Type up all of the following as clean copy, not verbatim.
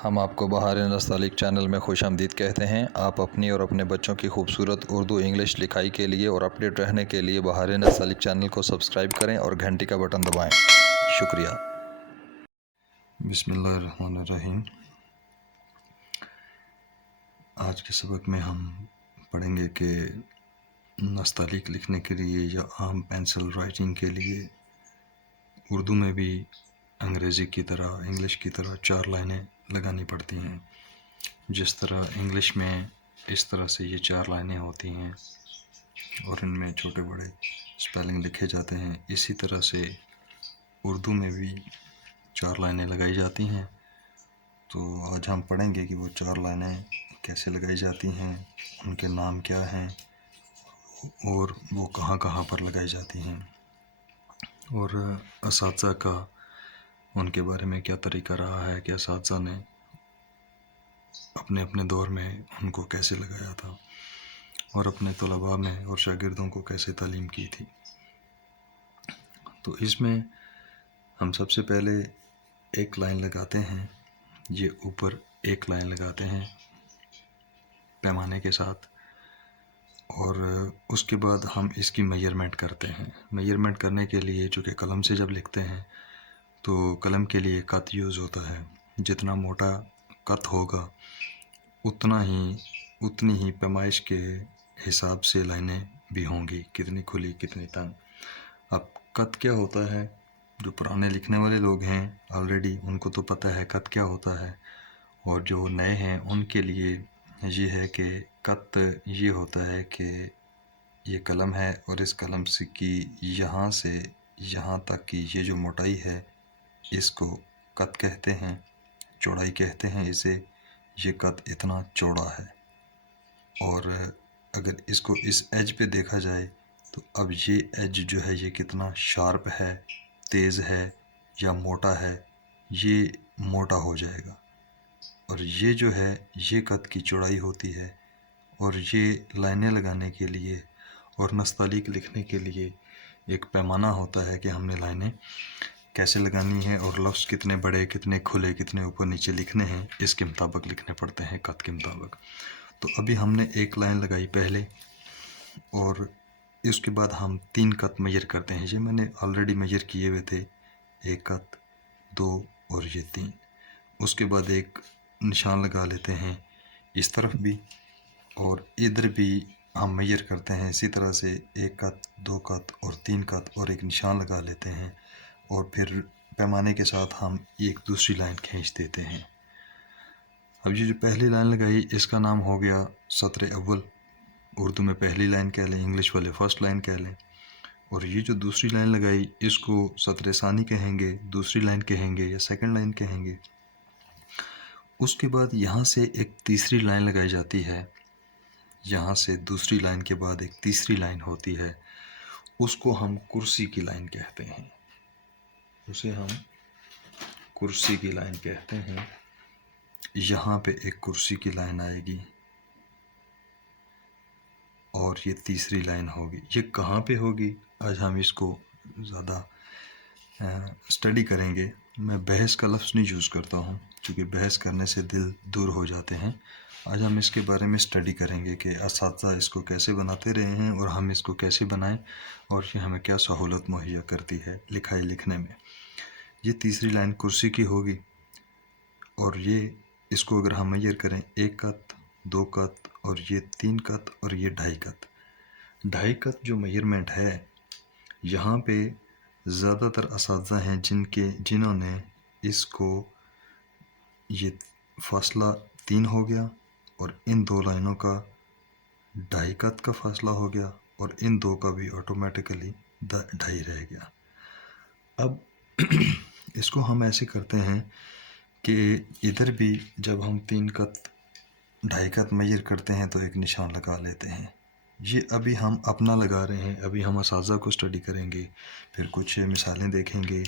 ہم آپ کو بہار نستعلیق چینل میں خوش آمدید کہتے ہیں۔ آپ اپنی اور اپنے بچوں کی خوبصورت اردو انگلش لکھائی کے لیے اور اپڈیٹ رہنے کے لیے بہار نستعلیق چینل کو سبسکرائب کریں اور گھنٹی کا بٹن دبائیں۔ شکریہ۔ بسم اللہ الرحمن الرحیم۔ آج کے سبق میں ہم پڑھیں گے کہ نستعلیق لکھنے کے لیے یا عام پینسل رائٹنگ کے لیے اردو میں بھی انگریزی کی طرح انگلش کی طرح 4 لائنیں لگانی پڑتی ہیں۔ جس طرح انگلش میں اس طرح سے یہ 4 لائنیں ہوتی ہیں اور ان میں چھوٹے بڑے سپیلنگ لکھے جاتے ہیں، اسی طرح سے اردو میں بھی 4 لائنیں لگائی جاتی ہیں۔ تو آج ہم پڑھیں گے کہ وہ 4 لائنیں کیسے لگائی جاتی ہیں، ان کے نام کیا ہیں اور وہ کہاں کہاں پر لگائی جاتی ہیں، اور اساتذہ کا ان کے بارے میں کیا طریقہ رہا ہے کہ اساتذہ نے اپنے اپنے دور میں ان کو کیسے لگایا تھا اور اپنے طلباء میں اور شاگردوں کو کیسے تعلیم کی تھی۔ تو اس میں ہم سب سے پہلے ایک لائن لگاتے ہیں، یہ اوپر ایک لائن لگاتے ہیں پیمانے کے ساتھ، اور اس کے بعد ہم اس کی میجرمنٹ کرتے ہیں۔ میجرمنٹ کرنے کے لیے چونکہ قلم سے جب لکھتے ہیں تو قلم کے لیے قط یوز ہوتا ہے، جتنا موٹا قط ہوگا اتنی ہی پیمائش کے حساب سے لائنیں بھی ہوں گی، کتنی کھلی کتنی تنگ۔ اب قط کیا ہوتا ہے، جو پرانے لکھنے والے لوگ ہیں آلریڈی ان کو تو پتہ ہے قط کیا ہوتا ہے، اور جو نئے ہیں ان کے لیے یہ ہے کہ قط یہ ہوتا ہے کہ یہ قلم ہے اور اس قلم سے کی یہاں سے یہاں تک کی یہ جو موٹائی ہے اس کو قط کہتے ہیں، چوڑائی کہتے ہیں اسے، یہ قط اتنا چوڑا ہے۔ اور اگر اس کو اس ایج پہ دیکھا جائے تو اب یہ ایج جو ہے یہ کتنا شارپ ہے، تیز ہے یا موٹا ہے، یہ موٹا ہو جائے گا، اور یہ جو ہے یہ قط کی چوڑائی ہوتی ہے۔ اور یہ لائنیں لگانے کے لیے اور نستعلیق لکھنے کے لیے ایک پیمانہ ہوتا ہے کہ ہم نے لائنیں کیسے لگانی ہیں اور لفظ کتنے بڑے کتنے کھلے کتنے اوپر نیچے لکھنے ہیں، اس کے مطابق لکھنے پڑتے ہیں قط کے مطابق۔ تو ابھی ہم نے ایک لائن لگائی پہلے، اور اس کے بعد ہم 3 قط میجر کرتے ہیں۔ یہ میں نے آلریڈی میجر کیے ہوئے تھے، 1 قط 2 اور یہ 3۔ اس کے بعد ایک نشان لگا لیتے ہیں اس طرف بھی، اور ادھر بھی ہم میجر کرتے ہیں اسی طرح سے 1 قط 2 قط اور 3 قط اور ایک نشان لگا لیتے ہیں، اور پھر پیمانے کے ساتھ ہم ایک دوسری لائن کھینچ دیتے ہیں۔ اب یہ جو پہلی لائن لگائی اس کا نام ہو گیا سطر اول، اردو میں پہلی لائن کہہ لیں، انگلش والے فرسٹ لائن کہہ لیں۔ اور یہ جو دوسری لائن لگائی اس کو سطر ثانی کہیں گے، دوسری لائن کہیں گے یا سیکنڈ لائن کہیں گے۔ اس کے بعد یہاں سے ایک تیسری لائن لگائی جاتی ہے، یہاں سے دوسری لائن کے بعد ایک تیسری لائن ہوتی ہے، اس کو ہم کرسی کی لائن کہتے ہیں، اسے ہم کرسی کی لائن کہتے ہیں۔ یہاں پہ ایک کرسی کی لائن آئے گی اور یہ تیسری لائن ہوگی۔ یہ کہاں پہ ہوگی آج ہم اس کو زیادہ اسٹڈی کریں گے۔ میں بحث کا لفظ نہیں یوز کرتا ہوں کیونکہ بحث کرنے سے دل دور ہو جاتے ہیں۔ آج ہم اس کے بارے میں اسٹڈی کریں گے کہ اساتذہ اس کو کیسے بناتے رہے ہیں اور ہم اس کو کیسے بنائیں، اور یہ ہمیں کیا سہولت مہیا کرتی ہے لکھائی لکھنے میں۔ یہ تیسری لائن کرسی کی ہوگی، اور یہ اس کو اگر ہم میجر کریں 1 قط 2 قط اور یہ 3 قط اور یہ 2.5 قط۔ 2.5 قط جو میجرمنٹ ہے یہاں پہ زیادہ تر اساتذہ ہیں جنہوں نے اس کو یہ فاصلہ 3 ہو گیا اور ان 2 لائنوں کا 2.5 قط کا فاصلہ ہو گیا، اور ان 2 کا بھی آٹومیٹیکلی 2.5 رہ گیا۔ اب اس کو ہم ایسے کرتے ہیں کہ ادھر بھی جب ہم 3 قط 2.5 قط میجر کرتے ہیں تو ایک نشان لگا لیتے ہیں۔ یہ ابھی ہم اپنا لگا رہے ہیں، ابھی ہم اساتذہ کو اسٹڈی کریں گے، پھر کچھ مثالیں دیکھیں گے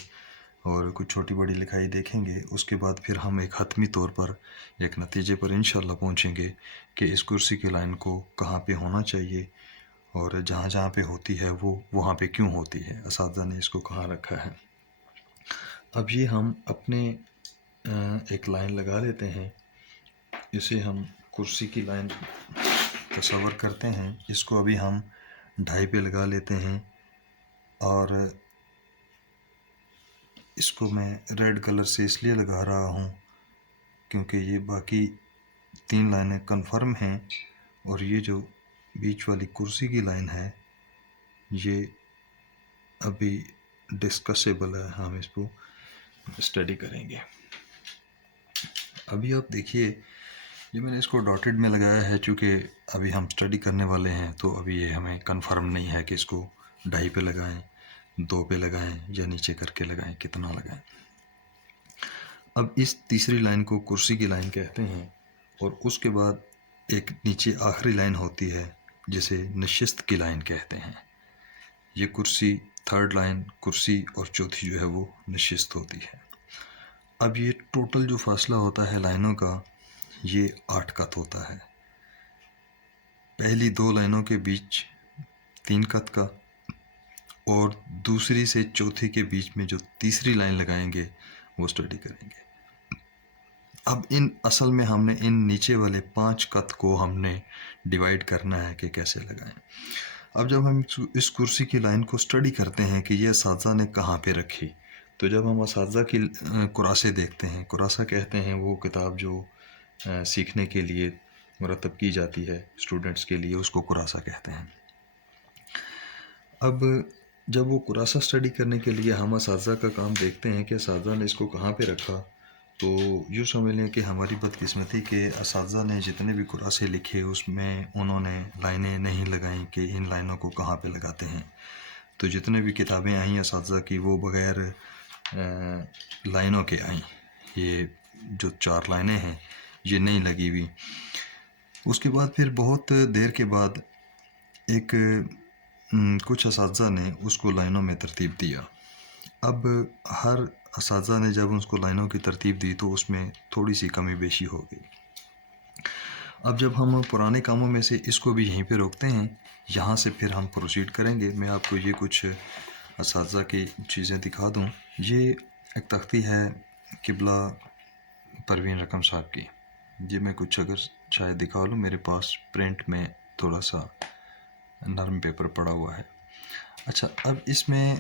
اور کچھ چھوٹی بڑی لکھائی دیکھیں گے۔ اس کے بعد پھر ہم ایک حتمی طور پر ایک نتیجے پر انشاءاللہ پہنچیں گے کہ اس کرسی کی لائن کو کہاں پہ ہونا چاہیے، اور جہاں جہاں پہ ہوتی ہے وہ وہاں پہ کیوں ہوتی ہے، اساتذہ نے اس کو کہاں رکھا ہے۔ اب یہ ہم اپنے ایک لائن لگا لیتے ہیں. اسے ہم کرسی کی لائن تصور کرتے ہیں. اس کو ابھی ہم 2.5 پہ لگا لیتے ہیں اور اس کو میں ریڈ کلر سے اس لیے لگا رہا ہوں کیونکہ یہ باقی 3 لائنیں کنفرم ہیں اور یہ جو بیچ والی کرسی کی لائن ہے یہ ابھی ڈسکسیبل ہے. ہم اس کو اسٹڈی کریں گے. ابھی آپ دیکھیے یہ میں نے اس کو ڈاٹڈ میں لگایا ہے چونکہ ابھی ہم اسٹڈی کرنے والے ہیں تو ابھی یہ ہمیں کنفرم نہیں ہے کہ اس کو 2.5 پہ لگائیں 2 پہ لگائیں یا نیچے کر کے لگائیں کتنا لگائیں. اب اس تیسری لائن کو کرسی کی لائن کہتے ہیں اور اس کے بعد ایک نیچے آخری لائن ہوتی ہے جسے نشست کی لائن کہتے ہیں. یہ کرسی 3rd لائن کرسی اور چوتھی جو ہے وہ نشست ہوتی ہے. اب یہ ٹوٹل جو فاصلہ ہوتا ہے لائنوں کا یہ 8 قط ہوتا ہے. پہلی 2 لائنوں کے بیچ 3 قط کا اور دوسری سے چوتھی کے بیچ میں جو تیسری لائن لگائیں گے وہ اسٹڈی کریں گے. اب اصل میں ہم نے ان نیچے والے 5 قط کو ہم نے ڈیوائیڈ کرنا ہے کہ کیسے لگائیں. اب جب ہم اس کرسی کی لائن کو اسٹڈی کرتے ہیں کہ یہ اساتذہ نے کہاں پہ رکھی تو جب ہم اساتذہ کی کراسے دیکھتے ہیں, کراسہ کہتے ہیں وہ کتاب جو سیکھنے کے لیے مرتب کی جاتی ہے اسٹوڈنٹس کے لیے, اس کو کراسہ کہتے ہیں. اب جب وہ کراسہ اسٹڈی کرنے کے لیے ہم اساتذہ کا کام دیکھتے ہیں کہ اساتذہ نے اس کو کہاں پہ رکھا تو یوں سمجھ لیں کہ ہماری بدقسمتی کہ اساتذہ نے جتنے بھی کراسے لکھے اس میں انہوں نے لائنیں نہیں لگائیں کہ ان لائنوں کو کہاں پہ لگاتے ہیں. تو جتنے بھی کتابیں آئیں اساتذہ کی وہ بغیر لائنوں کے آئیں. یہ جو 4 لائنیں ہیں یہ نہیں لگی ہوئی. اس کے بعد پھر بہت دیر کے بعد ایک کچھ اساتذہ نے اس کو لائنوں میں ترتیب دیا. اب ہر اساتذہ نے جب اس کو لائنوں کی ترتیب دی تو اس میں تھوڑی سی کمی بیشی ہو گئی. اب جب ہم پرانے کاموں میں سے اس کو بھی یہیں پہ روکتے ہیں, یہاں سے پھر ہم پروسیڈ کریں گے. میں آپ کو یہ کچھ اساتذہ کی چیزیں دکھا دوں. یہ ایک تختی ہے قبلہ پروین رقم صاحب کی. یہ میں کچھ اگر شاید دکھا لوں, میرے پاس پرنٹ میں تھوڑا سا نرم پیپر پڑا ہوا ہے. اچھا, اب اس میں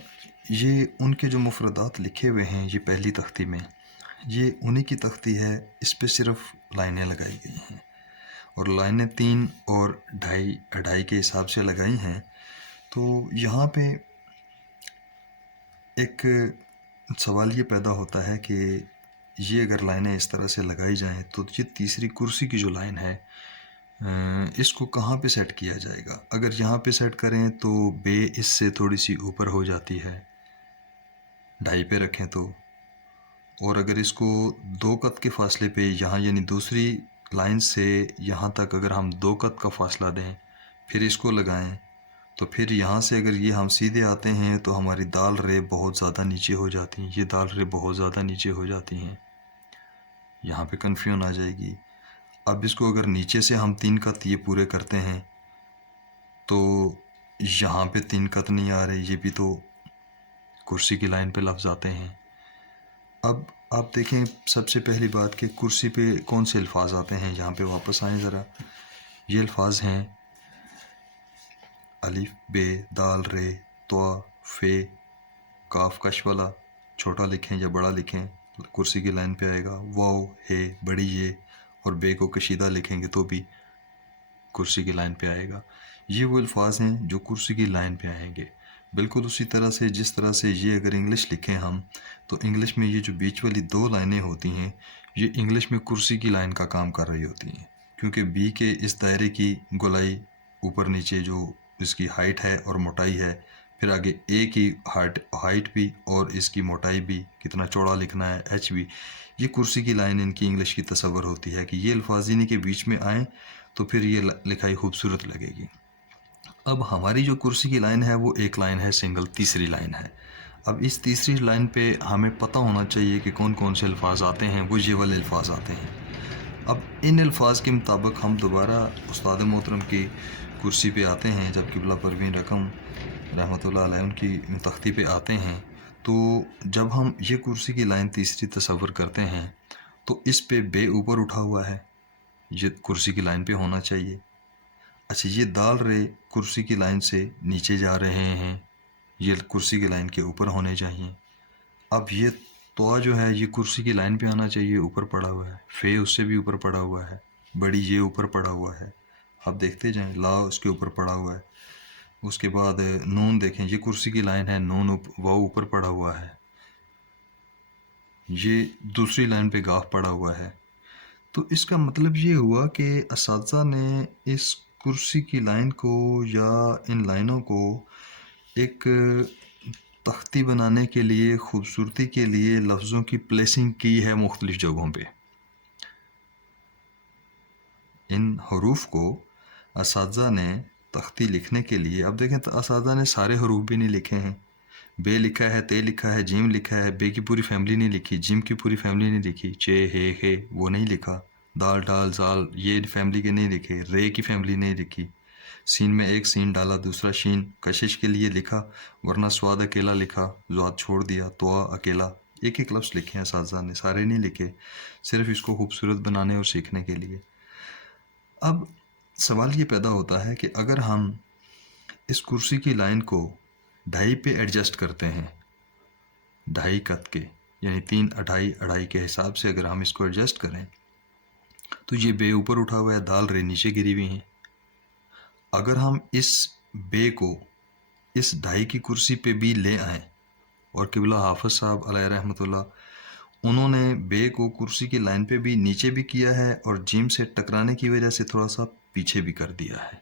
یہ ان کے جو مفردات لکھے ہوئے ہیں یہ پہلی تختی میں, یہ انہی کی تختی ہے. اس پہ صرف لائنیں لگائی گئی ہیں اور لائنیں 3 اور 2.5 کے حساب سے لگائی ہیں. تو یہاں پہ ایک سوال یہ پیدا ہوتا ہے کہ یہ اگر لائنیں اس طرح سے لگائی جائیں تو یہ تیسری کرسی کی جو لائن ہے اس کو کہاں پہ سیٹ کیا جائے گا. اگر یہاں پہ سیٹ کریں تو بے اس سے تھوڑی سی اوپر ہو جاتی ہے 2.5 پہ رکھیں تو, اور اگر اس کو 2 قط کے فاصلے پہ یہاں یعنی دوسری لائن سے یہاں تک اگر ہم 2 قط کا فاصلہ دیں پھر اس کو لگائیں تو پھر یہاں سے اگر یہ ہم سیدھے آتے ہیں تو ہماری دال رے بہت زیادہ نیچے ہو جاتی ہیں. یہ دال رے بہت زیادہ نیچے ہو جاتی ہیں, یہاں پہ کنفیوژن آ جائے گی. اب اس کو اگر نیچے سے ہم 3 قط یہ پورے کرتے ہیں تو یہاں پہ 3 قط نہیں آ رہے, یہ بھی تو کرسی کی لائن پہ لفظ آتے ہیں. اب آپ دیکھیں سب سے پہلی بات کہ کرسی پہ کون سے الفاظ آتے ہیں. یہاں پہ واپس آئیں ذرا. یہ الفاظ ہیں الف بے دال رے توا فے کاف کش والا چھوٹا لکھیں یا بڑا لکھیں کرسی کی لائن پہ آئے گا. واو ہے بڑی یہ, اور بے کو کشیدہ لکھیں گے تو بھی کرسی کی لائن پہ آئے گا. یہ وہ الفاظ ہیں جو کرسی کی لائن پہ آئیں گے. بالکل اسی طرح سے جس طرح سے یہ اگر انگلش لکھیں ہم تو انگلش میں یہ جو بیچ والی 2 لائنیں ہوتی ہیں یہ انگلش میں کرسی کی لائن کا کام کر رہی ہوتی ہیں, کیونکہ بی کے اس دائرے کی گولائی اوپر نیچے جو اس کی ہائٹ ہے اور موٹائی ہے, پھر آگے اے کی ہائٹ بھی اور اس کی موٹائی بھی کتنا چوڑا لکھنا ہے ایچ بھی, یہ کرسی کی لائن ان کی انگلش کی تصور ہوتی ہے کہ یہ الفاظ انہی کے بیچ میں آئیں تو پھر یہ لکھائی خوبصورت لگے گی. اب ہماری جو کرسی کی لائن ہے وہ ایک لائن ہے سنگل, تیسری لائن ہے. اب اس تیسری لائن پہ ہمیں پتہ ہونا چاہیے کہ کون کون سے الفاظ آتے ہیں. وہ یہ والے الفاظ آتے ہیں. اب ان الفاظ کے مطابق ہم دوبارہ استاد محترم کی کرسی پہ آتے ہیں. جب قبلہ پروین رقم رحمۃ اللہ علیہ ان کی تختی پہ آتے ہیں تو جب ہم یہ کرسی کی لائن تیسری تصور کرتے ہیں تو اس پہ بے اوپر اٹھا ہوا ہے، یہ کرسی کی لائن پہ ہونا چاہیے۔ اچھا یہ دال رے کرسی کی لائن سے نیچے جا رہے ہیں، یہ کرسی کی لائن کے اوپر ہونے چاہیے۔ اب یہ تو جو ہے یہ کرسی کی لائن پہ آنا چاہیے، اوپر پڑا ہوا ہے، فے اس سے بھی اوپر پڑا ہوا ہے، بڑی یہ اوپر پڑا ہوا ہے، آپ دیکھتے جائیں، لا اس کے اوپر پڑا ہوا ہے۔ اس کے بعد نون دیکھیں، یہ کرسی کی لائن ہے، نون وہ اوپر پڑا ہوا ہے، یہ دوسری لائن پہ گاف پڑا ہوا ہے۔ تو اس کا مطلب یہ ہوا کہ اساتذہ نے اس کرسی کی لائن کو یا ان لائنوں کو ایک تختی بنانے کے لیے، خوبصورتی کے لیے لفظوں کی پلیسنگ کی ہے مختلف جگہوں پہ۔ ان حروف کو اساتذہ نے تختی لکھنے کے لیے، اب دیکھیں اساتذہ نے سارے حروف بھی نہیں لکھے ہیں، بے لکھا ہے، تے لکھا ہے، جیم لکھا ہے، بے کی پوری فیملی نہیں لکھی، جیم کی پوری فیملی نہیں لکھی، چے ہے وہ نہیں لکھا، دال ڈال زال یہ فیملی کے نہیں لکھے، رے کی فیملی نہیں لکھی، سین میں ایک سین ڈالا، دوسرا شین کشش کے لیے لکھا، ورنہ سواد اکیلا لکھا، زواد چھوڑ دیا، توا اکیلا، ایک ایک لفظ لکھے ہیں اساتذہ نے، سارے نہیں لکھے، صرف اس کو خوبصورت بنانے اور سیکھنے کے لیے۔ اب سوال یہ پیدا ہوتا ہے کہ اگر ہم اس کرسی کی لائن کو ڈھائی پہ ایڈجسٹ کرتے ہیں، ڈھائی قط کے، یعنی 3 اڑھائی اڑھائی کے حساب سے اگر ہم اس کو ایڈجسٹ کریں تو یہ بے اوپر اٹھا ہوا ہے، دال رے نیچے گری ہوئی ہیں۔ اگر ہم اس بے کو اس ڈھائی کی کرسی پہ بھی لے آئیں، اور قبلہ حافظ صاحب علیہ رحمۃ اللہ انہوں نے بے کو کرسی کی لائن پہ بھی نیچے بھی کیا ہے اور جیم سے ٹکرانے کی وجہ سے تھوڑا سا پیچھے بھی کر دیا ہے،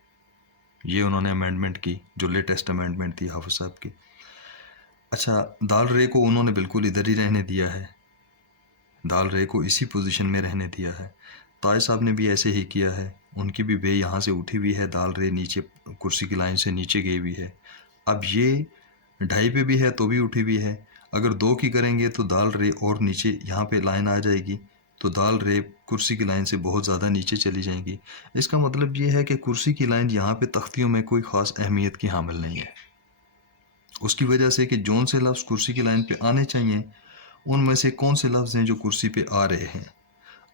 یہ انہوں نے امینڈمنٹ کی، جو لیٹسٹ امینڈمنٹ تھی حافظ صاحب کی۔ اچھا دال رے کو انہوں نے بالکل ادھر ہی رہنے دیا ہے، دال رے کو اسی پوزیشن میں رہنے دیا ہے۔ طاہر صاحب نے بھی ایسے ہی کیا ہے، ان کی بھی بے یہاں سے اٹھی ہوئی ہے، دال رے نیچے کرسی کی لائن سے نیچے گئی ہوئی ہے۔ اب یہ ڈھائی پہ بھی ہے تو بھی اٹھی ہوئی ہے، اگر 2 کی کریں گے تو دال رے اور نیچے یہاں پہ لائن آ جائے گی، تو دال رے کرسی کی لائن سے بہت زیادہ نیچے چلی جائیں گی۔ اس کا مطلب یہ ہے کہ کرسی کی لائن یہاں پہ تختیوں میں کوئی خاص اہمیت کی حامل نہیں ہے، اس کی وجہ سے کہ جون سے لفظ کرسی کی لائن پہ آنے چاہیے ان میں سے کون سے لفظ ہیں جو کرسی پہ آ رہے ہیں۔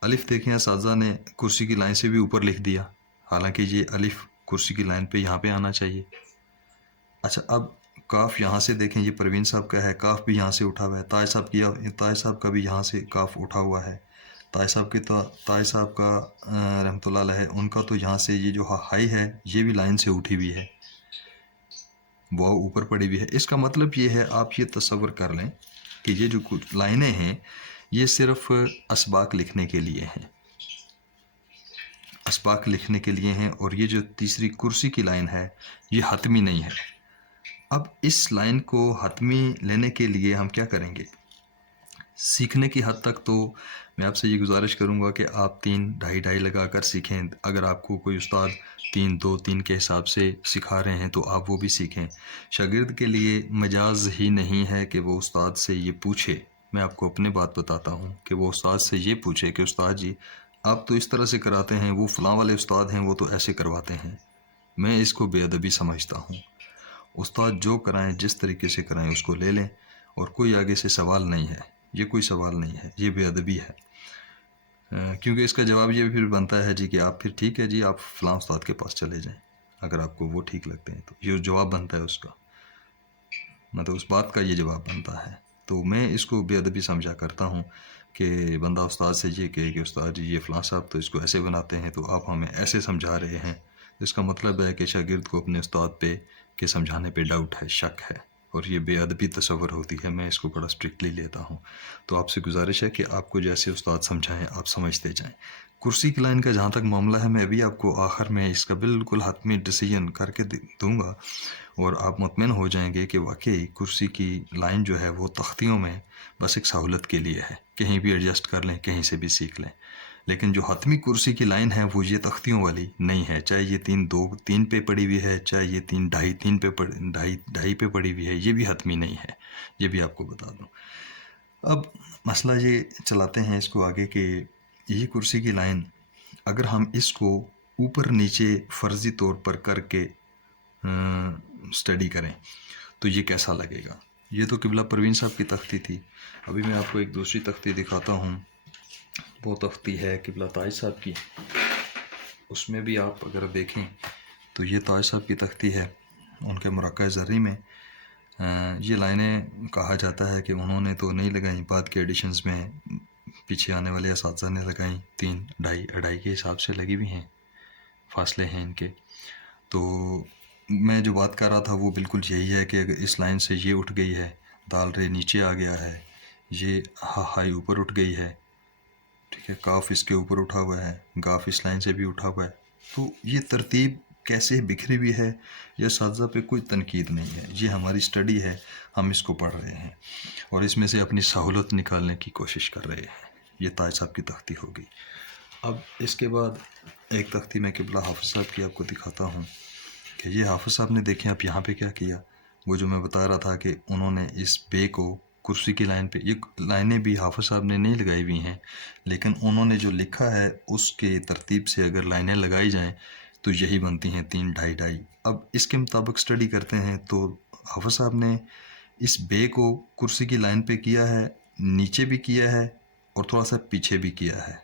الف دیکھیں اساتذہ نے کرسی کی لائن سے بھی اوپر لکھ دیا، حالانکہ یہ الف کرسی کی لائن پہ یہاں پہ آنا چاہیے۔ اچھا اب کاف یہاں سے دیکھیں، یہ پروین صاحب کا ہے، کاف بھی یہاں سے اٹھا ہوا ہے، طاہر صاحب کا بھی یہاں سے کاف اٹھا ہوا ہے، طاہر صاحب کا رحمۃ اللہ علیہ ان کا تو یہاں سے یہ جو ہائی ہے یہ بھی لائن سے اٹھی ہوئی ہے، وہ اوپر پڑی ہوئی ہے۔ اس کا مطلب یہ ہے، آپ یہ تصور کر لیں کہ یہ جو کچھ لائنیں ہیں یہ صرف اسباق لکھنے کے لیے ہیں، اسباق لکھنے کے لیے ہیں، اور یہ جو تیسری کرسی کی لائن ہے یہ حتمی نہیں ہے۔ اب اس لائن کو حتمی لینے کے لیے ہم کیا کریں گے؟ سیکھنے کی حد تک تو میں آپ سے یہ گزارش کروں گا کہ آپ 3 ڈھائی ڈھائی لگا کر سیکھیں، اگر آپ کو کوئی استاد 3 2 3 کے حساب سے سکھا رہے ہیں تو آپ وہ بھی سیکھیں۔ شاگرد کے لیے مجاز ہی نہیں ہے کہ وہ استاد سے یہ پوچھے، میں آپ کو اپنے بات بتاتا ہوں کہ وہ استاد سے یہ پوچھے کہ استاد جی آپ تو اس طرح سے کراتے ہیں، وہ فلاں والے استاد ہیں وہ تو ایسے کرواتے ہیں، میں اس کو بے ادبی سمجھتا ہوں۔ استاد جو کرائیں جس طریقے سے کرائیں اس کو لے لیں، اور کوئی آگے سے سوال نہیں ہے، یہ کوئی سوال نہیں ہے، یہ بے ادبی ہے، کیونکہ اس کا جواب یہ پھر بنتا ہے جی کہ آپ پھر ٹھیک ہے جی آپ فلاں استاد کے پاس چلے جائیں اگر آپ کو وہ ٹھیک لگتے ہیں، تو یہ جواب بنتا ہے اس کا، مطلب اس بات کا یہ جواب بنتا ہے۔ تو میں اس کو بے ادبی سمجھا کرتا ہوں کہ بندہ استاد سے یہ کہے کہ استاد جی یہ فلاں صاحب تو اس کو ایسے بناتے ہیں تو آپ ہمیں ایسے سمجھا رہے ہیں، اس کا مطلب ہے کہ شاگرد کو اپنے استاد پہ کے سمجھانے پہ ڈاؤٹ ہے، شک ہے، اور یہ بے ادبی تصور ہوتی ہے، میں اس کو بڑا اسٹرکٹلی لیتا ہوں۔ تو آپ سے گزارش ہے کہ آپ کو جیسے استاد سمجھائیں آپ سمجھتے جائیں۔ کرسی کی لائن کا جہاں تک معاملہ ہے، میں ابھی آپ کو آخر میں اس کا بالکل حتمی ڈیسیژن کر کے دوں گا، اور آپ مطمئن ہو جائیں گے کہ واقعی کرسی کی لائن جو ہے وہ تختیوں میں بس ایک سہولت کے لیے ہے، کہیں بھی ایڈجسٹ کر لیں، کہیں سے بھی سیکھ لیں، لیکن جو حتمی کرسی کی لائن ہے وہ یہ تختیوں والی نہیں ہے، چاہے یہ 3 2 3 پہ پڑی ہوئی ہے، چاہے یہ 3 ڈھائی 3 پہ ڈھائی پہ پڑی ہوئی ہے، یہ بھی حتمی نہیں ہے، یہ بھی آپ کو بتا دوں۔ اب مسئلہ یہ چلاتے ہیں اس کو آگے کہ یہ کرسی کی لائن اگر ہم اس کو اوپر نیچے فرضی طور پر کر کے اسٹڈی کریں تو یہ کیسا لگے گا۔ یہ تو قبلہ پروین صاحب کی تختی تھی، ابھی میں آپ کو ایک دوسری تختی دکھاتا ہوں وہ تختی ہے قبلہ تاج صاحب کی، اس میں بھی آپ اگر دیکھیں تو یہ تاج صاحب کی تختی ہے، ان کے مرقع زرعی میں یہ لائنیں کہا جاتا ہے کہ انہوں نے تو نہیں لگائیں، بعد کے ایڈیشنز میں پیچھے آنے والے اساتذہ نے لگائیں، 3 2.5 کے حساب سے لگی ہوئی ہیں، فاصلے ہیں ان کے۔ تو میں جو بات کر رہا تھا وہ بالکل یہی ہے کہ اگر اس لائن سے یہ اٹھ گئی ہے، دال رے نیچے آ گیا ہے، یہ ہائی اوپر اٹھ گئی ہے، ٹھیک ہے، کاف اس کے اوپر اٹھا ہوا ہے، گاف اس لائن سے بھی اٹھا ہوا ہے، تو یہ ترتیب کیسے بکھری ہوئی ہے، یہ اساتذہ پہ کوئی تنقید نہیں ہے، یہ ہماری اسٹڈی ہے، ہم اس کو پڑھ رہے ہیں اور اس میں سے اپنی سہولت نکالنے کی کوشش کر رہے ہیں۔ یہ تاج صاحب کی تختی ہوگی۔ اب اس کے بعد ایک تختی میں قبلہ حافظ صاحب کی آپ کو دکھاتا ہوں کہ یہ حافظ صاحب نے دیکھیں آپ یہاں پہ کیا کیا، وہ جو میں بتا رہا تھا کہ انہوں نے اس بے کو کرسی کی لائن پہ، یہ لائنیں بھی حافظ صاحب نے نہیں لگائی ہوئی ہیں، لیکن انہوں نے جو لکھا ہے اس کے ترتیب سے اگر لائنیں لگائی جائیں تو یہی بنتی ہیں 3 2.5 اب اس کے مطابق اسٹڈی کرتے ہیں تو حافظ صاحب نے اس بے کو کرسی کی لائن پہ کیا ہے، نیچے بھی کیا ہے اور تھوڑا سا پیچھے بھی کیا ہے۔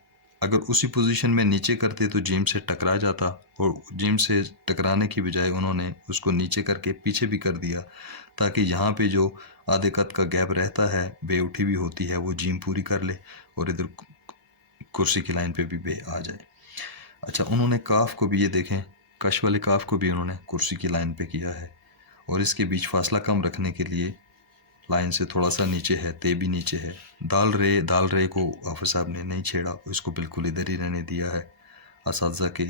اگر اسی پوزیشن میں نیچے کرتے تو جیم سے ٹکرا جاتا، اور جیم سے ٹکرانے کی بجائے انہوں نے اس کو نیچے کر کے پیچھے بھی کر دیا، تاکہ یہاں پہ جو آدھے قد کا گیپ رہتا ہے، بے اٹھی بھی ہوتی ہے، وہ جیم پوری کر لے اور ادھر کرسی کی لائن پہ بھی بے آ جائے۔ اچھا، انہوں نے کاف کو بھی، یہ دیکھیں کش والے کاف کو بھی انہوں نے کرسی کی لائن پہ کیا ہے، اور اس کے بیچ فاصلہ کم رکھنے کے لیے لائن سے تھوڑا سا نیچے ہے، تے بھی نیچے ہے۔ دال رے کو حافظ صاحب نے نہیں چھیڑا، اس کو بالکل ادھر ہی رہنے دیا ہے۔ اساتذہ کے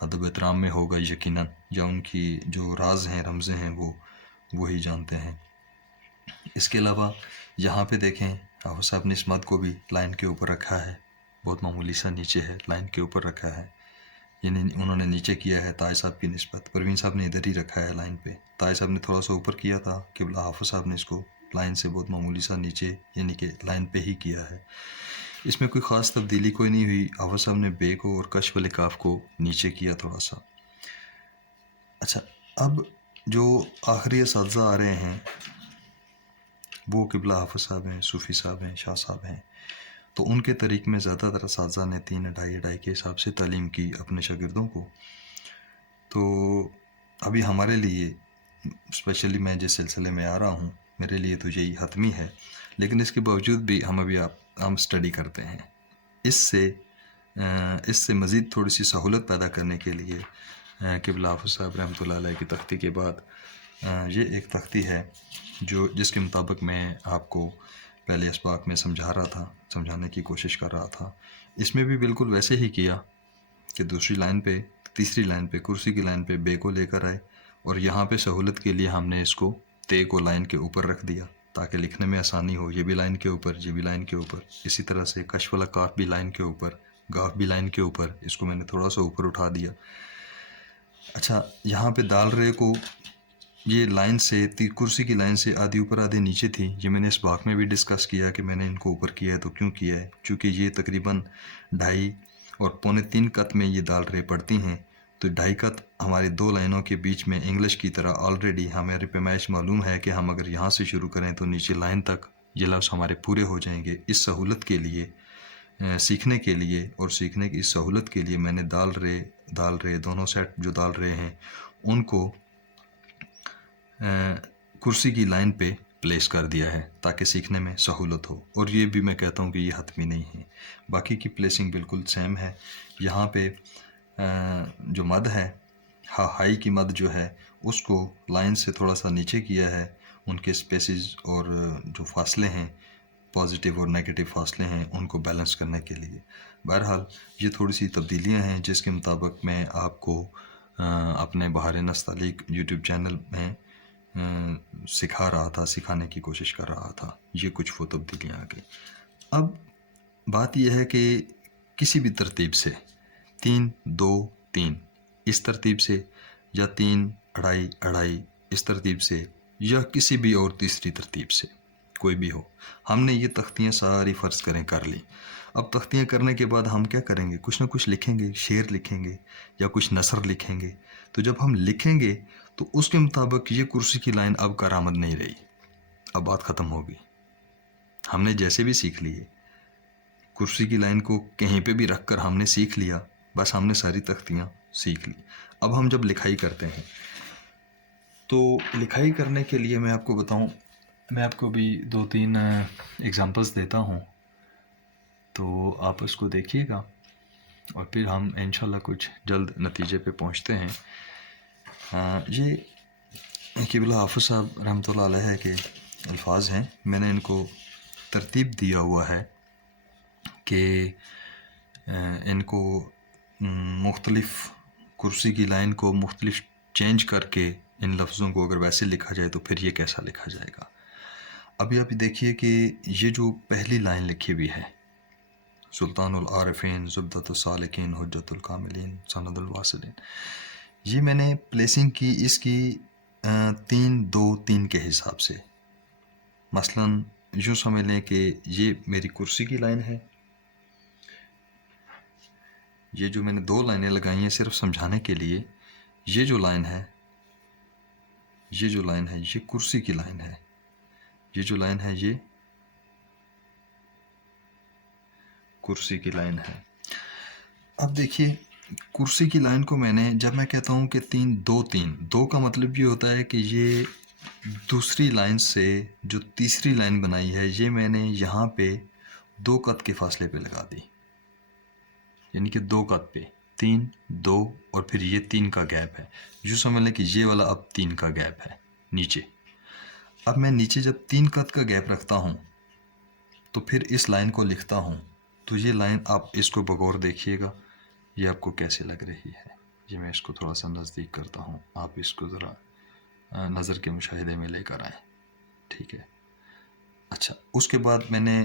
ادب احترام میں ہوگا یقیناً، یا ان کی جو راز ہیں، رمزیں ہیں، وہ وہی جانتے ہیں۔ اس کے علاوہ یہاں پہ دیکھیں حافظ صاحب نے اس مد کو بھی لائن کے اوپر رکھا ہے، بہت معمولی سا نیچے ہے، لائن کے اوپر رکھا ہے، یعنی انہوں نے نیچے کیا ہے تاج صاحب کی نسبت۔ پروین صاحب نے ادھر ہی رکھا ہے لائن پہ، تاج صاحب نے تھوڑا سا اوپر کیا تھا، قبلہ حافظ صاحب نے اس کو لائن سے بہت معمولی سا نیچے، یعنی کہ لائن پہ ہی کیا ہے۔ اس میں کوئی خاص تبدیلی کوئی نہیں ہوئی، حافظ صاحب نے بے کو اور کش والے کاف کو نیچے کیا تھوڑا سا۔ اچھا، اب جو آخری اساتذہ آ رہے ہیں وہ قبلہ حافظ صاحب ہیں، صوفی صاحب ہیں، شاہ صاحب ہیں، تو ان کے طریق میں زیادہ تر اساتذہ نے 3 2.5 کے حساب سے تعلیم کی اپنے شاگردوں کو۔ تو ابھی ہمارے لیے اسپیشلی میں جس سلسلے میں آ رہا ہوں، میرے لیے تو یہی حتمی ہے، لیکن اس کے باوجود بھی ہم اسٹڈی کرتے ہیں۔ اس سے مزید تھوڑی سی سہولت پیدا کرنے کے لیے قبلہ حافظ صاحب رحمۃ اللہ علیہ کی تختی کے بعد یہ ایک تختی ہے جس کے مطابق میں آپ کو پہلے اسباق میں سمجھانے کی کوشش کر رہا تھا۔ اس میں بھی بالکل ویسے ہی کیا کہ تیسری لائن پہ کرسی کی لائن پہ بے کو لے کر آئے، اور یہاں پہ سہولت کے لیے ہم نے اس کو تے کو لائن کے اوپر رکھ دیا تاکہ لکھنے میں آسانی ہو، یہ بھی لائن کے اوپر، یہ بھی لائن کے اوپر، اسی طرح سے کش والا کاف بھی لائن کے اوپر، گاف بھی لائن کے اوپر، اس کو میں نے تھوڑا سا اوپر اٹھا دیا۔ اچھا، یہاں پہ دال رے کو یہ لائن سے کرسی کی لائن سے آدھی اوپر آدھی نیچے تھی، یہ میں نے اس باق میں بھی ڈسکس کیا کہ میں نے ان کو اوپر کیا ہے تو کیوں کیا ہے، چونکہ یہ تقریباً 2.5 اور 2.25 قط میں یہ دال رے پڑتی ہیں، تو 2.5 قط ہماری 2 لائنوں کے بیچ میں انگلش کی طرح آلریڈی ہمارے پیمائش معلوم ہے کہ ہم اگر یہاں سے شروع کریں تو نیچے لائن تک یہ لفظ ہمارے پورے ہو جائیں گے۔ اس سہولت کے لیے، سیکھنے کے لیے اور سیکھنے کی اس سہولت کے لیے میں نے دال رے دونوں سیٹ جو دال رے ہیں ان کو کرسی کی لائن پہ پلیس کر دیا ہے تاکہ سیکھنے میں سہولت ہو، اور یہ بھی میں کہتا ہوں کہ یہ حتمی نہیں ہے، باقی کی پلیسنگ بالکل سیم ہے۔ یہاں پہ جو مد ہے، ہائی کی مد جو ہے اس کو لائن سے تھوڑا سا نیچے کیا ہے، ان کے سپیسز اور جو فاصلے ہیں، پازیٹیو اور نیگیٹو فاصلے ہیں، ان کو بیلنس کرنے کے لیے۔ بہرحال یہ تھوڑی سی تبدیلیاں ہیں جس کے مطابق میں آپ کو اپنے بہار نستعلیق یوٹیوب چینل میں سکھانے کی کوشش کر رہا تھا۔ یہ کچھ وہ تبدیلیاں آ گئی۔ اب بات یہ ہے کہ کسی بھی ترتیب سے 3 2 3 اس ترتیب سے، یا 3 2.5 2.5 اس ترتیب سے، یا کسی بھی اور تیسری ترتیب سے، کوئی بھی ہو، ہم نے یہ تختیاں ساری فرض کریں کر لی۔ اب تختیاں کرنے کے بعد ہم کیا کریں گے؟ کچھ نہ کچھ لکھیں گے، شعر لکھیں گے یا کچھ نثر لکھیں گے۔ تو جب ہم لکھیں گے تو اس کے مطابق یہ کرسی کی لائن اب کارآمد نہیں رہی، اب بات ختم ہوگی۔ ہم نے جیسے بھی سیکھ لیے، کرسی کی لائن کو کہیں پہ بھی رکھ کر ہم نے سیکھ لیا، بس ہم نے ساری تختیاں سیکھ لی۔ اب ہم جب لکھائی کرتے ہیں تو لکھائی کرنے کے لیے میں آپ کو بتاؤں، میں آپ کو بھی 2-3 ایگزامپلس دیتا ہوں، تو آپ اس کو دیکھیے گا اور پھر ہم انشاءاللہ کچھ جلد نتیجے پہ پہنچتے ہیں۔ یہ قبلہ حافظ صاحب رحمۃ اللہ علیہ کے الفاظ ہیں، میں نے ان کو ترتیب دیا ہوا ہے کہ ان کو مختلف کرسی کی لائن کو مختلف چینج کر کے ان لفظوں کو اگر ویسے لکھا جائے تو پھر یہ کیسا لکھا جائے گا۔ ابھی آپ دیکھیے کہ یہ جو پہلی لائن لکھی ہوئی ہے، سلطان العارفین زبدۃ السالکین حجت الکاملین سند الواصلین، یہ میں نے پلیسنگ کی اس کی 3-2-3 کے حساب سے۔ مثلا یوں سمجھ لیں کہ یہ میری کرسی کی لائن ہے، یہ جو میں نے 2 لائنیں لگائی ہیں صرف سمجھانے کے لیے، یہ جو لائن ہے یہ کرسی کی لائن ہے، یہ جو لائن ہے یہ کرسی کی لائن ہے۔ اب دیکھیے کرسی کی لائن کو میں نے، جب میں کہتا ہوں کہ 3-2-3 کا مطلب یہ ہوتا ہے کہ یہ دوسری لائن سے جو تیسری لائن بنائی ہے یہ میں نے یہاں پہ 2 قط کے فاصلے پہ لگا دی، یعنی کہ 2 قط پہ 3-2 اور پھر یہ 3 کا گیپ ہے، یوں سمجھ لیں کہ یہ والا اب 3 کا گیپ ہے نیچے۔ اب میں نیچے جب 3 قط کا گیپ رکھتا ہوں تو پھر اس لائن کو لکھتا ہوں، تو یہ لائن آپ اس کو بغور دیکھیے گا یہ آپ کو کیسے لگ رہی ہے۔ یہ میں اس کو تھوڑا سا نزدیک کرتا ہوں، آپ اس کو ذرا نظر کے مشاہدے میں لے کر آئیں، ٹھیک ہے۔ اچھا، اس کے بعد میں نے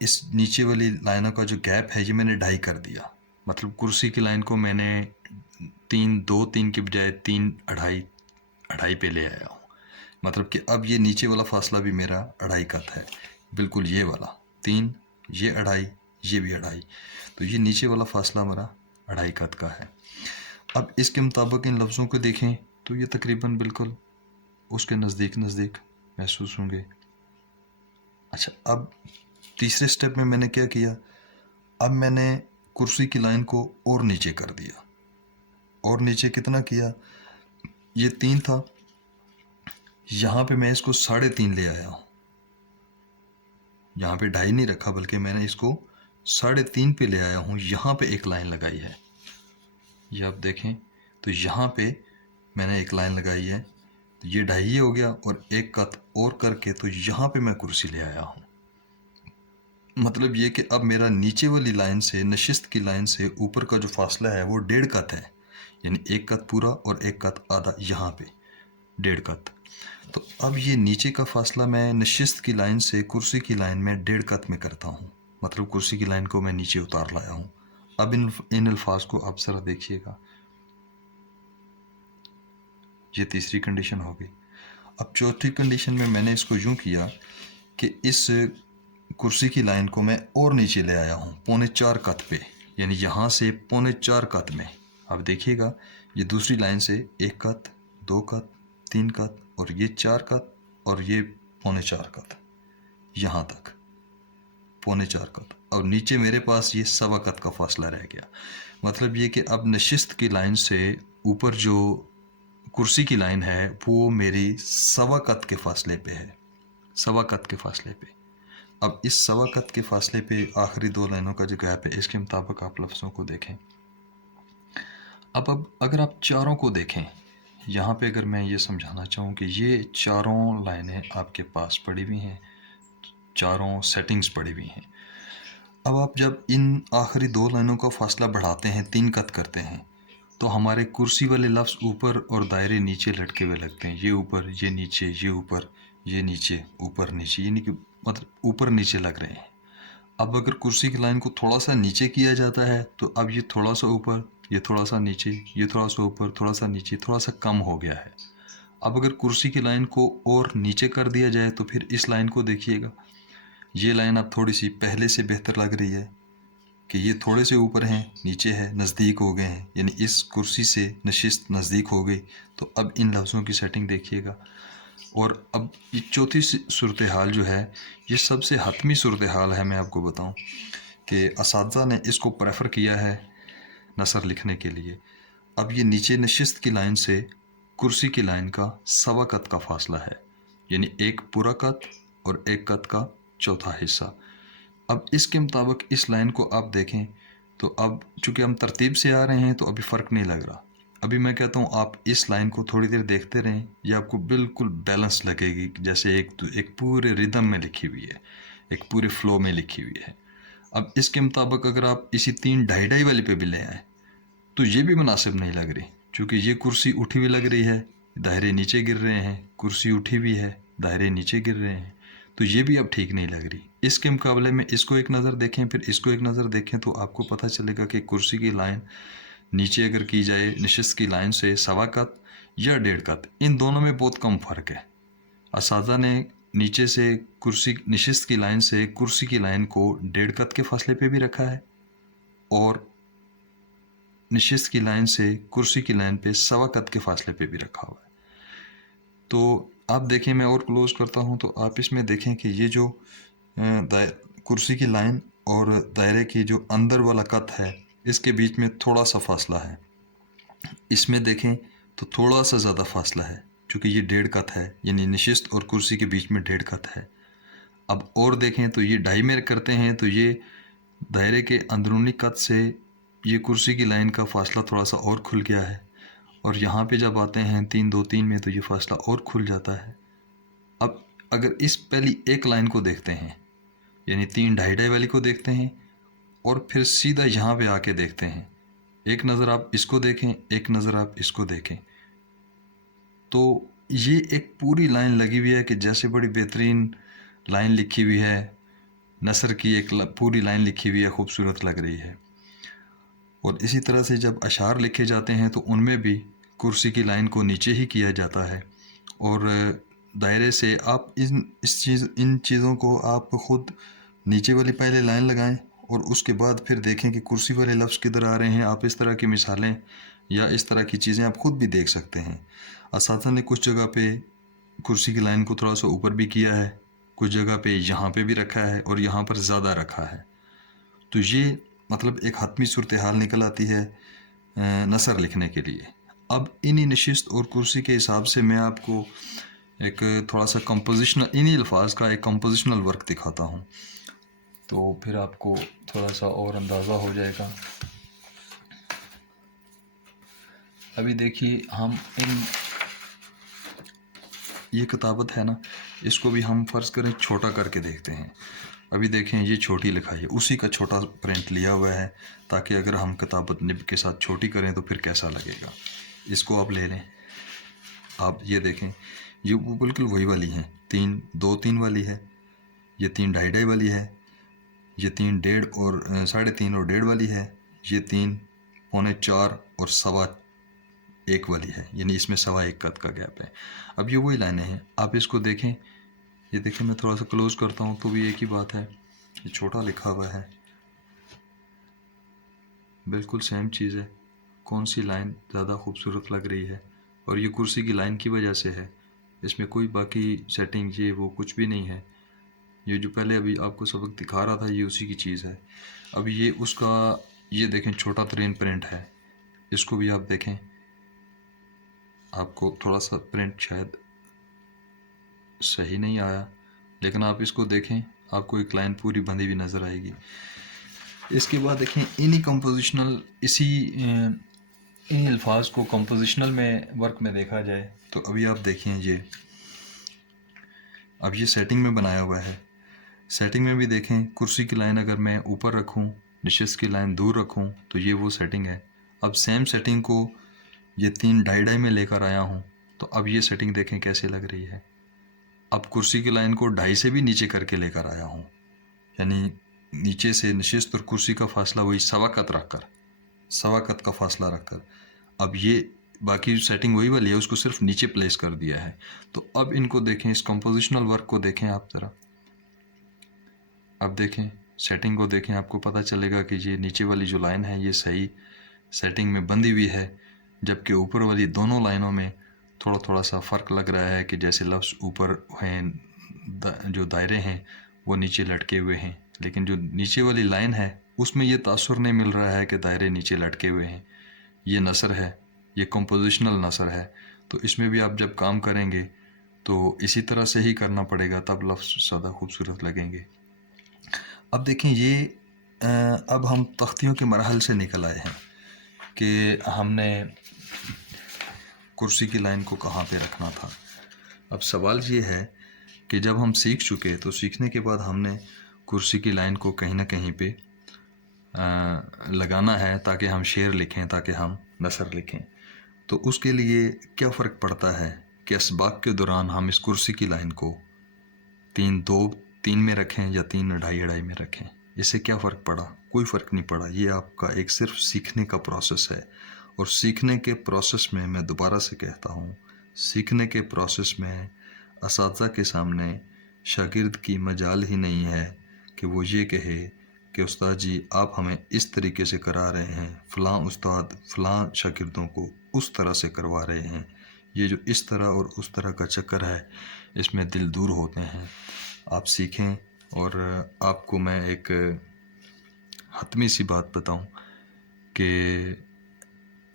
اس نیچے والی لائنوں کا جو گیپ ہے یہ میں نے 2.5 کر دیا، مطلب کرسی کی لائن کو میں نے 3-2-3 کے بجائے 3-2.5 پہ لے آیا ہوں، مطلب کہ اب یہ نیچے والا فاصلہ بھی میرا 2.5 قط ہے، بالکل یہ والا 3، یہ 2.5، یہ بھی 2.5، تو یہ نیچے والا فاصلہ ہمارا 2.5 قط کا ہے۔ اب اس کے مطابق ان لفظوں کو دیکھیں تو یہ تقریباً بالکل اس کے نزدیک محسوس ہوں گے۔ اچھا، اب تیسرے سٹیپ میں نے کیا کیا، اب میں نے کرسی کی لائن کو اور نیچے کر دیا، اور نیچے کتنا کیا، یہ 3 تھا، یہاں پہ میں اس کو 3.5 لے آیا ہوں، یہاں پہ 2.5 نہیں رکھا بلکہ میں نے اس کو 3.5 پہ لے آیا ہوں، یہاں پہ ایک لائن لگائی ہے، یہ آپ دیکھیں تو یہاں پہ میں نے ایک لائن لگائی ہے، تو یہ 2.5 ہو گیا اور ایک قط اور کر کے تو یہاں پہ میں کرسی لے آیا ہوں۔ مطلب یہ کہ اب میرا نیچے والی لائن سے، نشست کی لائن سے اوپر کا جو فاصلہ ہے وہ 1.5 قط ہے، یعنی 1 قط پورا اور 1 قط آدھا، یہاں پہ 1.5 قط۔ تو اب یہ نیچے کا فاصلہ میں نشست کی لائن سے کرسی کی لائن میں 1.5 قط میں کرتا ہوں، مطلب کرسی کی لائن کو میں نیچے اتار لایا ہوں۔ اب ان الفاظ کو آپ ذرا دیکھیے گا، یہ تیسری کنڈیشن ہو گئی۔ اب چوتھی کنڈیشن میں نے اس کو یوں کیا کہ اس کرسی کی لائن کو میں اور نیچے لے آیا ہوں 4.25 قط پہ، یعنی یہاں سے 4.25 قط میں۔ اب دیکھیے گا یہ دوسری لائن سے 1 قط، 2 قط، 3 قط اور یہ 4 قط اور یہ 4.25 قط، یہاں تک 4.25 قط، اور نیچے میرے پاس یہ 1.25 قط کا فاصلہ رہ گیا۔ مطلب یہ کہ اب نشست کی لائن سے اوپر جو کرسی کی لائن ہے وہ میری 1.25 قط کے فاصلے پہ ہے، 1.25 قط کے فاصلے پہ۔ اب اس 1.25 قط کے فاصلے پہ آخری 2 لائنوں کا جو گیپ ہے اس کے مطابق آپ لفظوں کو دیکھیں۔ اب اگر آپ چاروں کو دیکھیں، یہاں پہ اگر میں یہ سمجھانا چاہوں کہ یہ چاروں لائنیں آپ کے پاس پڑی ہوئی ہیں، چاروں سیٹنگز پڑی ہوئی ہیں۔ اب آپ جب ان آخری 2 لائنوں کا فاصلہ بڑھاتے ہیں، 3 قط کرتے ہیں، تو ہمارے کرسی والے لفظ اوپر اور دائرے نیچے لٹکے ہوئے لگتے ہیں، یہ اوپر، یہ نیچے، یہ اوپر، یہ نیچے، اوپر نیچے، یعنی کہ مطلب اوپر نیچے لگ رہے ہیں۔ اب اگر کرسی کی لائن کو تھوڑا سا نیچے کیا جاتا ہے تو اب یہ تھوڑا سا اوپر، یہ تھوڑا سا نیچے، یہ تھوڑا سا اوپر، تھوڑا سا نیچے، تھوڑا سا کم ہو گیا ہے۔ اب اگر کرسی کی لائن کو اور نیچے کر دیا جائے تو پھر اس لائن کو دیکھیے گا، یہ لائن اب تھوڑی سی پہلے سے بہتر لگ رہی ہے کہ یہ تھوڑے سے اوپر ہیں، نیچے ہے، نزدیک ہو گئے ہیں، یعنی اس کرسی سے نشست نزدیک ہو گئی۔ تو اب ان لفظوں کی سیٹنگ دیکھیے گا۔ اور اب یہ چوتھی صورتحال جو ہے، یہ سب سے حتمی صورتحال ہے، میں آپ کو بتاؤں کہ اساتذہ نے اس کو پریفر کیا ہے نثر لکھنے کے لیے۔ اب یہ نیچے نشست کی لائن سے کرسی کی لائن کا سوا قط کا فاصلہ ہے، یعنی ایک پورا قط اور ایک قط کا چوتھا حصہ۔ اب اس کے مطابق اس لائن کو آپ دیکھیں تو اب چونکہ ہم ترتیب سے آ رہے ہیں تو ابھی فرق نہیں لگ رہا۔ ابھی میں کہتا ہوں آپ اس لائن کو تھوڑی دیر دیکھتے رہیں، یہ آپ کو بالکل بیلنس لگے گی، جیسے ایک پورے ردم میں لکھی ہوئی ہے، ایک پورے فلو میں لکھی ہوئی ہے۔ اب اس کے مطابق اگر آپ اسی 3 ڈھائی ڈھائی والی پہ بھی لے آئیں تو یہ بھی مناسب نہیں لگ رہی، چونکہ یہ کرسی اٹھی ہوئی لگ رہی ہے، دائرے نیچے گر رہے ہیں، کرسی اٹھی ہوئی ہے، دائرے نیچے گر رہے ہیں، تو یہ بھی اب ٹھیک نہیں لگ رہی۔ اس کے مقابلے میں اس کو ایک نظر دیکھیں، پھر اس کو ایک نظر دیکھیں تو آپ کو پتہ چلے گا کہ کرسی کی لائن نیچے اگر کی جائے نشست کی لائن سے سوا قط یا 1.5 قط، ان دونوں میں بہت کم فرق ہے۔ اساتذہ نے نیچے سے کرسی نشست کی لائن سے کرسی کی لائن کو 1.5 قط کے فاصلے پہ بھی رکھا ہے، اور نشست کی لائن سے کرسی کی لائن پہ سوا قط کے فاصلے پہ بھی رکھا ہوا ہے۔ تو آپ دیکھیں، میں اور کلوز کرتا ہوں تو آپ اس میں دیکھیں کہ یہ جو کرسی کی لائن اور دائرے کی جو اندر والا قط ہے، اس کے بیچ میں تھوڑا سا فاصلہ ہے۔ اس میں دیکھیں تو تھوڑا سا زیادہ فاصلہ ہے، چونکہ یہ 1.5 قط ہے، یعنی نشست اور کرسی کے بیچ میں 1.5 قط ہے۔ اب اور دیکھیں تو یہ 2.5 میں کرتے ہیں تو یہ دائرے کے اندرونی قط سے یہ کرسی کی لائن کا فاصلہ تھوڑا سا اور کھل گیا ہے، اور یہاں پہ جب آتے ہیں 3 2 3 میں تو یہ فاصلہ اور کھل جاتا ہے۔ اب اگر اس پہلی ایک لائن کو دیکھتے ہیں، یعنی 3 ڈھائی ڈھائی والی کو دیکھتے ہیں، اور پھر سیدھا یہاں پہ آ کے دیکھتے ہیں، ایک نظر آپ اس کو دیکھیں، ایک نظر آپ اس کو دیکھیں، تو یہ ایک پوری لائن لگی ہوئی ہے کہ جیسے بڑی بہترین لائن لکھی ہوئی ہے، نثر کی ایک پوری لائن لکھی ہوئی ہے، خوبصورت لگ رہی ہے۔ اور اسی طرح سے جب اشعار لکھے جاتے ہیں تو ان میں بھی کرسی کی لائن کو نیچے ہی کیا جاتا ہے، اور دائرے سے آپ ان چیزوں کو آپ خود نیچے والی پہلے لائن لگائیں اور اس کے بعد پھر دیکھیں کہ کرسی والے لفظ کدھر آ رہے ہیں۔ آپ اس طرح کی مثالیں یا اس طرح کی چیزیں آپ خود بھی دیکھ سکتے ہیں۔ اساتذہ نے کچھ جگہ پہ کرسی کی لائن کو تھوڑا سا اوپر بھی کیا ہے، کچھ جگہ پہ یہاں پہ بھی رکھا ہے، اور یہاں پر زیادہ رکھا ہے۔ تو یہ مطلب ایک حتمی صورتحال نکل آتی ہے نثر لکھنے کے لیے۔ اب انہی نشست اور کرسی کے حساب سے میں آپ کو ایک تھوڑا سا کمپوزیشنل، انہی الفاظ کا ایک کمپوزیشنل ورک دکھاتا ہوں، تو پھر آپ کو تھوڑا سا اور اندازہ ہو جائے گا۔ ابھی دیکھیے، ہم یہ کتابت ہے نا، اس کو بھی ہم فرض کریں چھوٹا کر کے دیکھتے ہیں۔ ابھی دیکھیں یہ چھوٹی لکھائی ہے، اسی کا چھوٹا پرنٹ لیا ہوا ہے، تاکہ اگر ہم کتابت نب کے ساتھ چھوٹی کریں تو پھر کیسا لگے گا۔ اس کو آپ لے لیں، آپ یہ دیکھیں، یہ بالکل وہی والی ہیں، 3 2 3 والی ہے، یہ 3 ڈھائی ڈھائی والی ہے، یہ 3 1.5 اور 3.5 اور 1.5 والی ہے، یہ 3 پونے 4 اور سوا 1 والی ہے، یعنی اس میں سوا 1 قط کا گیپ ہے۔ اب یہ وہی لائنیں ہیں، آپ اس کو دیکھیں، یہ دیکھیں میں تھوڑا سا کلوز کرتا ہوں تو بھی ایک ہی بات ہے، یہ چھوٹا لکھا ہوا ہے، بالکل سیم چیز ہے۔ کون سی لائن زیادہ خوبصورت لگ رہی ہے، اور یہ کرسی کی لائن کی وجہ سے ہے، اس میں کوئی باقی سیٹنگ یہ وہ کچھ بھی نہیں ہے۔ یہ جو پہلے ابھی آپ کو سبق دکھا رہا تھا، یہ اسی کی چیز ہے۔ اب یہ اس کا، یہ دیکھیں چھوٹا ترین پرنٹ ہے، اس کو بھی آپ دیکھیں، آپ کو تھوڑا سا پرنٹ شاید صحیح نہیں آیا، لیکن آپ اس کو دیکھیں، آپ کو ایک لائن پوری بندھی ہوئی نظر آئے گی۔ اس کے بعد دیکھیں انہی کمپوزیشنل، انہی الفاظ کو کمپوزیشنل میں ورک میں دیکھا جائے تو ابھی آپ دیکھیں، اب یہ سیٹنگ میں بنایا ہوا ہے۔ سیٹنگ میں بھی دیکھیں، کرسی کی لائن اگر میں اوپر رکھوں، نشست کی لائن دور رکھوں تو یہ وہ سیٹنگ ہے۔ اب سیم سیٹنگ کو یہ 3 ڈھائی ڈھائی میں لے کر آیا ہوں، تو اب یہ سیٹنگ دیکھیں کیسے لگ رہی ہے۔ اب کرسی کی لائن کو 2.5 سے بھی نیچے کر کے لے کر آیا ہوں، یعنی نیچے سے نشست اور کرسی کا فاصلہ وہی سوا قط کا فاصلہ رکھ کر، اب یہ باقی سیٹنگ وہی والی ہے، اس کو صرف نیچے پلیس کر دیا ہے۔ تو اب ان کو دیکھیں، اس کمپوزیشنل ورک کو دیکھیں آپ ذرا، اب دیکھیں سیٹنگ کو دیکھیں، آپ کو پتہ چلے گا کہ یہ نیچے والی جو لائن ہے یہ صحیح سیٹنگ میں بندھی ہوئی ہے، جبکہ اوپر والی دونوں لائنوں میں تھوڑا سا فرق لگ رہا ہے، کہ جیسے لفظ اوپر ہیں، جو دائرے ہیں وہ نیچے لٹکے ہوئے ہیں، لیکن جو نیچے والی لائن ہے اس میں یہ تاثر نہیں مل رہا ہے کہ دائرے نیچے لٹکے ہوئے ہیں. یہ نثر ہے, یہ کمپوزیشنل نثر ہے, تو اس میں بھی آپ جب کام کریں گے تو اسی طرح سے ہی کرنا پڑے گا, تب لفظ زیادہ خوبصورت لگیں گے. اب دیکھیں یہ اب ہم تختیوں کے مراحل سے نکل آئے ہیں کہ ہم نے کرسی کی لائن کو کہاں پہ رکھنا تھا. اب سوال یہ ہے کہ جب ہم سیکھ چکے تو سیکھنے کے بعد ہم نے کرسی کی لائن کو کہیں نہ کہیں پہ لگانا ہے تاکہ ہم شعر لکھیں, تاکہ ہم نثر لکھیں. تو اس کے لیے کیا فرق پڑتا ہے کہ اسباق کے دوران ہم اس کرسی کی لائن کو 3-2-3 میں رکھیں یا 3-2.5 میں رکھیں. اس سے کیا فرق پڑا؟ کوئی فرق نہیں پڑا. یہ آپ کا ایک صرف سیکھنے کا پروسیس ہے, اور سیکھنے کے پروسیس میں دوبارہ سے کہتا ہوں, سیکھنے کے پروسیس میں اساتذہ کے سامنے شاگرد کی مجال ہی نہیں ہے کہ وہ یہ کہے کہ استاد جی آپ ہمیں اس طریقے سے کرا رہے ہیں, فلاں استاد فلاں شاگردوں کو اس طرح سے کروا رہے ہیں. یہ جو اس طرح اور اس طرح کا چکر ہے اس میں دل دور ہوتے ہیں. آپ سیکھیں. اور آپ کو میں ایک حتمی سی بات بتاؤں کہ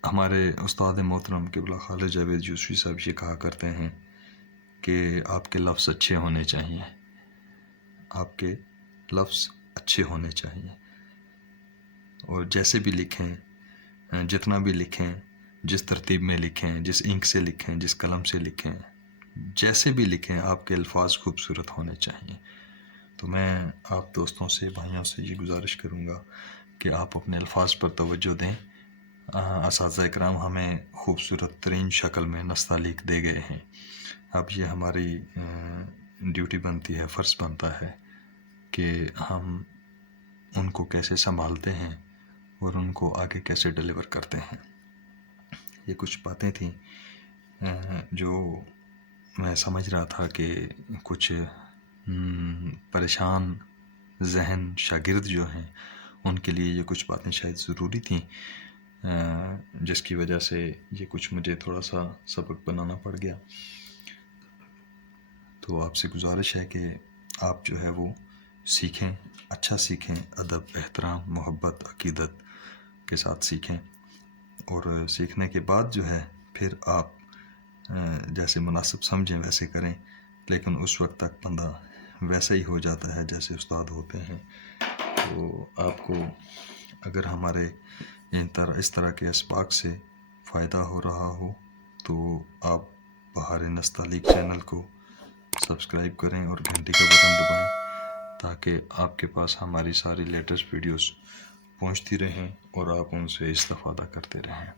ہمارے استاد محترم قبلہ خالد جاوید یوسفی صاحب یہ کہا کرتے ہیں کہ آپ کے لفظ اچھے ہونے چاہیے, آپ کے لفظ اچھے ہونے چاہیے, اور جیسے بھی لکھیں, جتنا بھی لکھیں, جس ترتیب میں لکھیں, جس انک سے لکھیں, جس قلم سے لکھیں, جیسے بھی لکھیں, آپ کے الفاظ خوبصورت ہونے چاہیے. تو میں آپ دوستوں سے, بھائیوں سے یہ گزارش کروں گا کہ آپ اپنے الفاظ پر توجہ دیں. اساتذہ اکرام ہمیں خوبصورت ترین شکل میں نستعلیق دے گئے ہیں. اب یہ ہماری ڈیوٹی بنتی ہے, فرض بنتا ہے کہ ہم ان کو کیسے سنبھالتے ہیں اور ان کو آگے کیسے ڈیلیور کرتے ہیں. یہ کچھ باتیں تھیں جو میں سمجھ رہا تھا کہ کچھ پریشان ذہن شاگرد جو ہیں ان کے لیے یہ کچھ باتیں شاید ضروری تھیں, جس کی وجہ سے یہ کچھ مجھے تھوڑا سا سبق بنانا پڑ گیا. تو آپ سے گزارش ہے کہ آپ جو ہے وہ سیکھیں, اچھا سیکھیں, ادب, احترام, محبت, عقیدت کے ساتھ سیکھیں. اور سیکھنے کے بعد جو ہے پھر آپ جیسے مناسب سمجھیں ویسے کریں, لیکن اس وقت تک بندہ ویسا ہی ہو جاتا ہے جیسے استاد ہوتے ہیں. تو آپ کو اگر ہمارے اس طرح کے اسباق سے فائدہ ہو رہا ہو تو آپ بہار نستعلیق چینل کو سبسکرائب کریں اور گھنٹی کا بٹن دبائیں تاکہ آپ کے پاس ہماری ساری لیٹسٹ ویڈیوز پہنچتی رہیں اور آپ ان سے استفادہ کرتے رہیں.